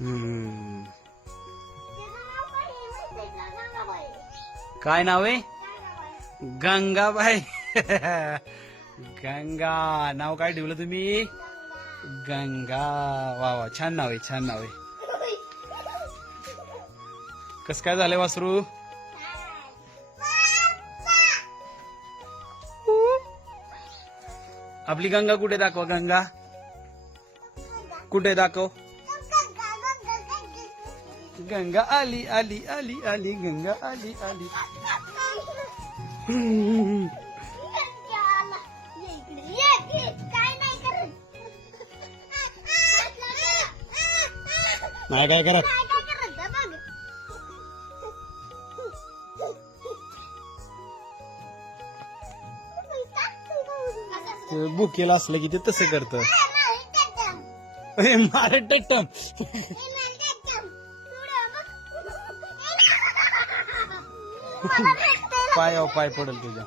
हम्म. काय नाव आहे? गंगाबाई. गंगा नाव काय ठेवलं तुम्ही? गंगा. वा वा, छान नाव आहे, छान नाव आहे. कस काय झालंय वासरू? आपली गंगा कुठे दाखवा, गंगा कुठे दाखव. गंगा आली आली आली आली, गंगा आली आली. नाही काय करत. बुकेला असलं की ते तसं करत. मारे टट्टम. पाय पडेल तुझ्या.